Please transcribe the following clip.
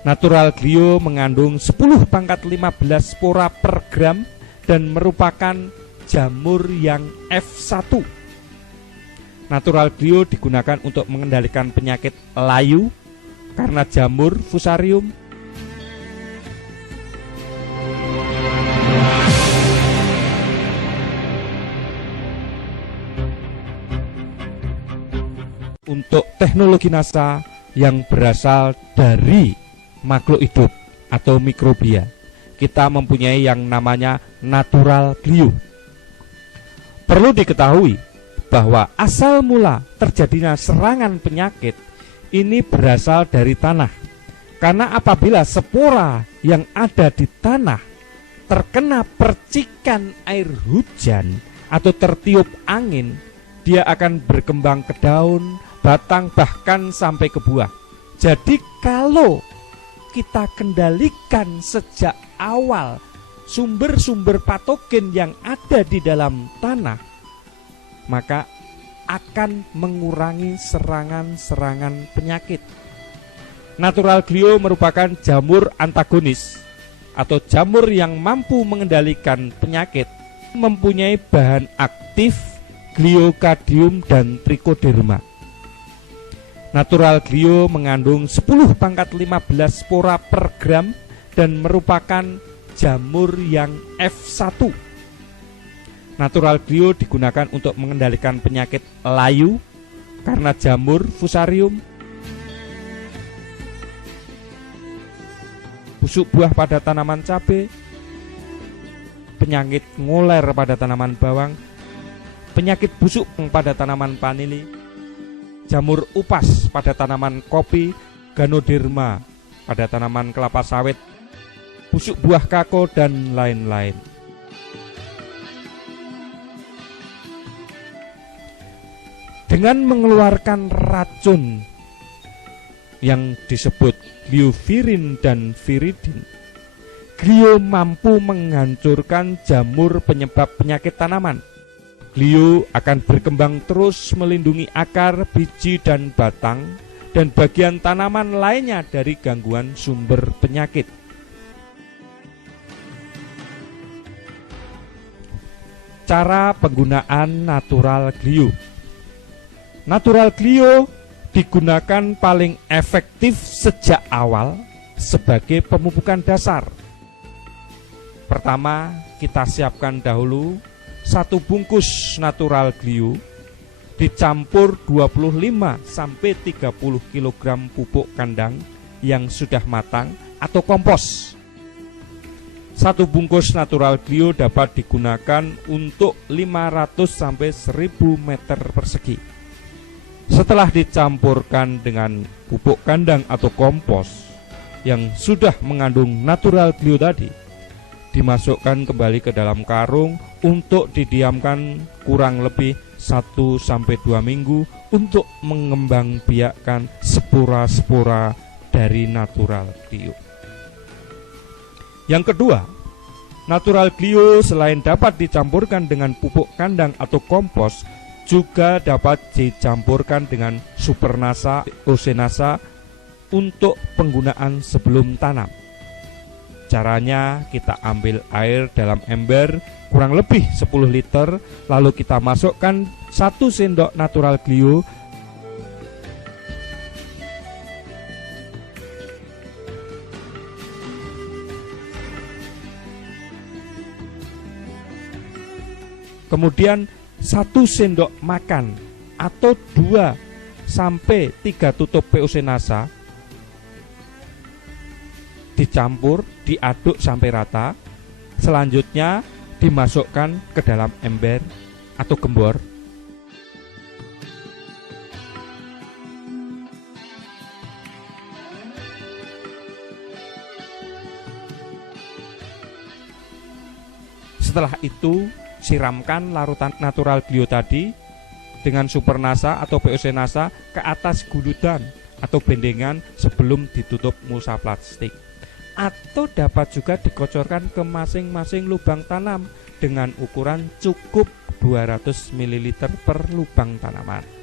Natural Glio mengandung 10⁻15 spora per gram dan merupakan jamur yang F1. Natural Glio digunakan untuk mengendalikan penyakit layu karena jamur fusarium. Untuk teknologi NASA yang berasal dari makhluk hidup atau mikrobia, kita mempunyai yang namanya Natural Glio. Perlu diketahui bahwa asal mula terjadinya serangan penyakit ini berasal dari tanah. Karena apabila spora yang ada di tanah terkena percikan air hujan atau tertiup angin, dia akan berkembang ke daun, batang, bahkan sampai ke buah. Jadi kalau kita kendalikan sejak awal sumber-sumber patogen yang ada di dalam tanah, maka akan mengurangi serangan-serangan penyakit. Natural Glio merupakan jamur antagonis atau jamur yang mampu mengendalikan penyakit, mempunyai bahan aktif gliokadium dan trichoderma. Natural Glio mengandung 10⁻15 spora per gram dan merupakan jamur yang F1. Natural Glio digunakan untuk mengendalikan penyakit layu karena jamur fusarium. Busuk buah pada tanaman cabai, penyakit ngoler pada tanaman bawang, penyakit busuk pada tanaman vanili, jamur upas pada tanaman kopi, ganoderma pada tanaman kelapa sawit, busuk buah kakao, dan lain-lain. Dengan mengeluarkan racun yang disebut gliovirin dan viridin, Glio mampu menghancurkan jamur penyebab penyakit tanaman. Glio akan berkembang terus melindungi akar, biji, dan batang, dan bagian tanaman lainnya dari gangguan sumber penyakit. Cara penggunaan Natural Glio. Natural Glio digunakan paling efektif sejak awal sebagai pemupukan dasar. Pertama, kita siapkan dahulu 1 bungkus Natural Glio dicampur 25-30 kg pupuk kandang yang sudah matang atau kompos. 1 bungkus Natural Glio dapat digunakan untuk 500-1000 meter persegi. Setelah dicampurkan dengan pupuk kandang atau kompos yang sudah mengandung Natural Glio tadi, dimasukkan kembali ke dalam karung untuk didiamkan kurang lebih 1-2 minggu untuk mengembangbiakkan spora-spora dari Natural Glio. Yang kedua, Natural Glio selain dapat dicampurkan dengan pupuk kandang atau kompos, juga dapat dicampurkan dengan Supernasa, Osenasa untuk penggunaan sebelum tanam. Caranya, kita ambil air dalam ember kurang lebih 10 liter, lalu kita masukkan 1 sendok Natural Glio, kemudian 1 sendok makan atau 2-3 tutup POC NASA, dicampur, diaduk sampai rata. Selanjutnya dimasukkan ke dalam ember atau gembor. Setelah itu, siramkan larutan Natural Glio tadi dengan Supernasa atau POC NASA ke atas guludan atau bendengan sebelum ditutup mulsa plastik. Atau dapat juga dikocorkan ke masing-masing lubang tanam dengan ukuran cukup 200 ml per lubang tanaman.